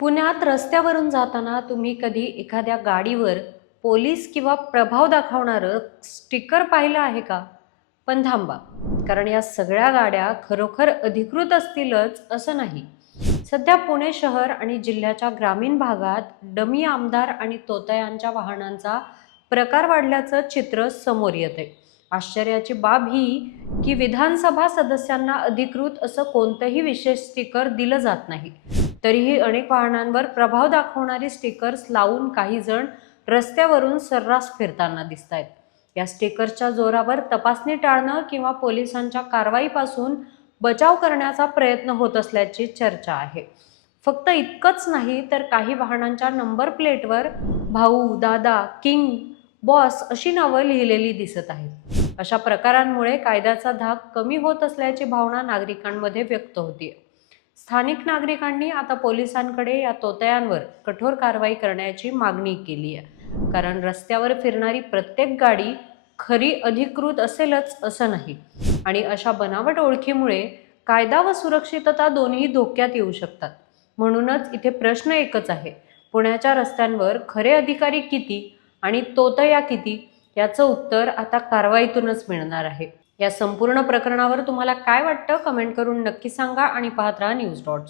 पुण्यात रस्त्यावरून जाताना तुम्ही कधी एखाद्या गाडीवर पोलीस किंवा प्रभाव दाखवणारं स्टिकर पाहिलं आहे का? पण थांबा, कारण या सगळ्या गाड्या खरोखर अधिकृत असतीलच असं नाही. सध्या पुणे शहर आणि जिल्ह्याच्या ग्रामीण भागात डमी आमदार आणि तोतयांच्या वाहनांचा प्रकार वाढल्याचं चित्र समोर येते. आश्चर्याची बाब ही की विधानसभा सदस्यांना अधिकृत असं कोणतंही विशेष स्टिकर दिलं जात नाही. तरीही अनेक वाहनांवर प्रभाव दाखवणारी स्टिकर्स लावून काही जण रस्त्यावरून सर्रास फिरताना दिसत आहेत. या स्टिकर्सच्या जोरावर तपासणी टाळणं किंवा पोलिसांच्या कारवाईपासून बचाव करण्याचा प्रयत्न होत असल्याची चर्चा आहे. फक्त इतकंच नाही तर काही वाहनांच्या नंबर प्लेटवर भाऊ, दादा, किंग, बॉस अशी नावं लिहिलेली दिसत आहेत. अशा प्रकारांमुळे कायद्याचा धाक कमी होत असल्याची भावना नागरिकांमध्ये व्यक्त होतीये. स्थानिक नागरिकांनी आता पोलिसांकडे या तोतयांवर कठोर कारवाई करण्याची मागणी केली आहे. कारण रस्त्यावर फिरणारी प्रत्येक गाडी खरी अधिकृत असेलच असं नाही. आणि अशा बनावट ओळखीमुळे कायदा व सुरक्षितता दोन्ही धोक्यात येऊ शकतात. म्हणूनच इथे प्रश्न एकच आहे, पुण्याच्या रस्त्यांवर खरे अधिकारी किती आणि तोतया किती, याचं उत्तर आता कारवाईतूनच मिळणार आहे. या संपूर्ण प्रकरणावर तुम्हाला काय वाटतं कमेंट करून नक्की सांगा आणि पाहत राहा न्यूज डॉट्स.